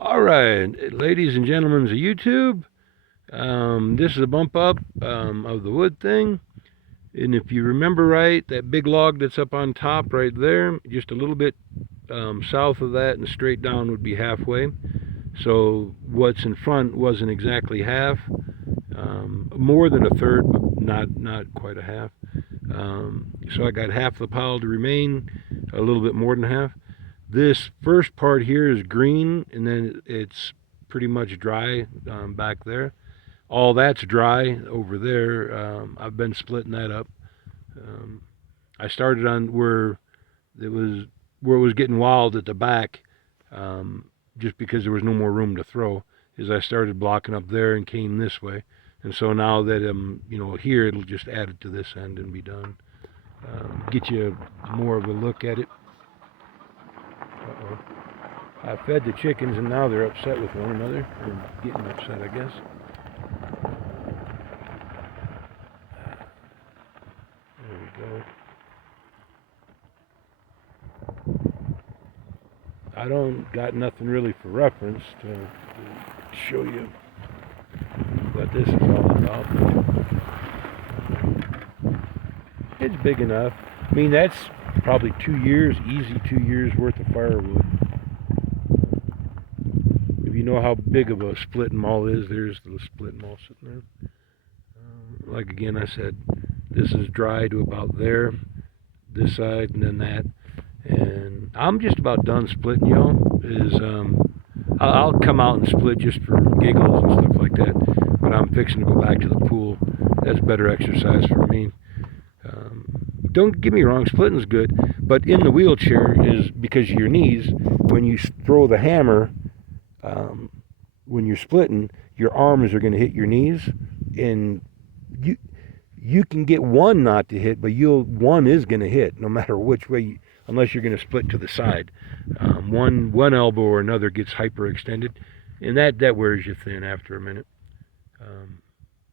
All right, ladies and gentlemen of YouTube, this is a bump up of the wood thing. And if you remember right, that big log that's up on top right there, just a little bit south of that and straight down would be halfway. So what's in front wasn't exactly half, more than a third, but not quite a half. So I got half the pile to remain, a little bit more than half. This first part here is green, and then it's pretty much dry back there. All that's dry over there. I've been splitting that up. Um, I started on it was where it was getting wild at the back, just because there was no more room to throw. Is I started blocking up there and came this way, and so now that I'm here, it'll just add it to this end and be done. Get you more of a look at it. Uh-oh. I fed the chickens and now they're upset with one another. Or getting upset, I guess. There we go. I don't got nothing really for reference to show you what this is all about. It's big enough. I mean, that's probably 2 years, easy 2 years worth of firewood. If you know how big of a splitting maul is, there's the splitting maul sitting there. Like again, I said, this is dry to about there, this side, and then that. And I'm just about done splitting, y'all. I'll come out and split just for giggles and stuff like that. But I'm fixing to go back to the pool. That's better exercise for me. Um, don't get me wrong, splitting's good, but in the wheelchair is because of your knees. When you throw the hammer, um, when you're splitting, your arms are going to hit your knees, and you you can get one not to hit, but one is going to hit no matter which way, unless you're going to split to the side. One elbow or another gets hyperextended, and that wears you thin after a minute.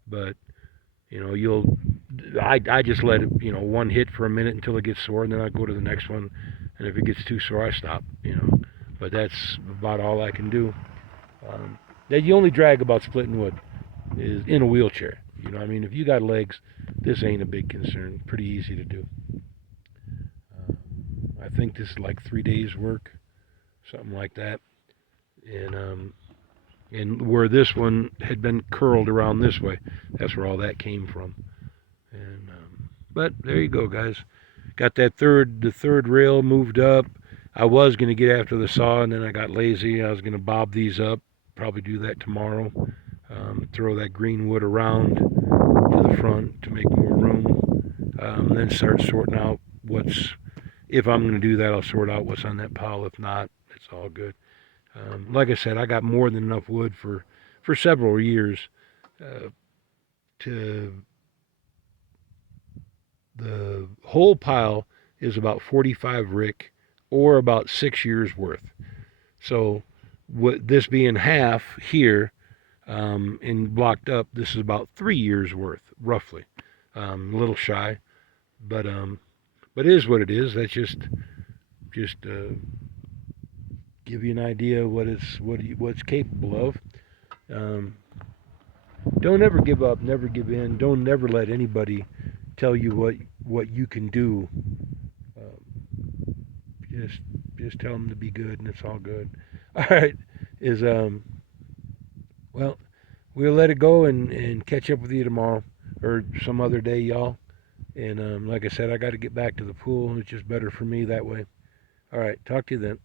But you'll I just let it one hit for a minute until it gets sore, and then I go to the next one, and if it gets too sore, I stop. But that's about all I can do. That the only drag about splitting wood is in a wheelchair. I mean, if you got legs, this ain't a big concern. Pretty easy to do. I think this is like 3 days work, something like that. And where this one had been curled around this way, that's where all that came from. And but there you go, guys. Got the third rail moved up. I was gonna get after the saw, and then I got lazy. I was gonna bob these up. Probably do that tomorrow. Throw that green wood around to the front to make more room. Then start sorting out if I'm going to do that, I'll sort out what's on that pile. If not, it's all good. Like I said, I got more than enough wood for several years. Uh, to The whole pile is about 45 rick, or about 6 years worth. So, this being half here, and blocked up, this is about 3 years worth, roughly. A little shy, but it is what it is. That's just give you an idea of what's capable of. Um, don't ever give up, never give in. Don't never let anybody tell you what you can do. Just just tell them to be good, and it's all good. All right, is well, we'll let it go and catch up with you tomorrow or some other day, y'all. And like I said, I got to get back to the pool. It's just better for me that way. All right, talk to you then.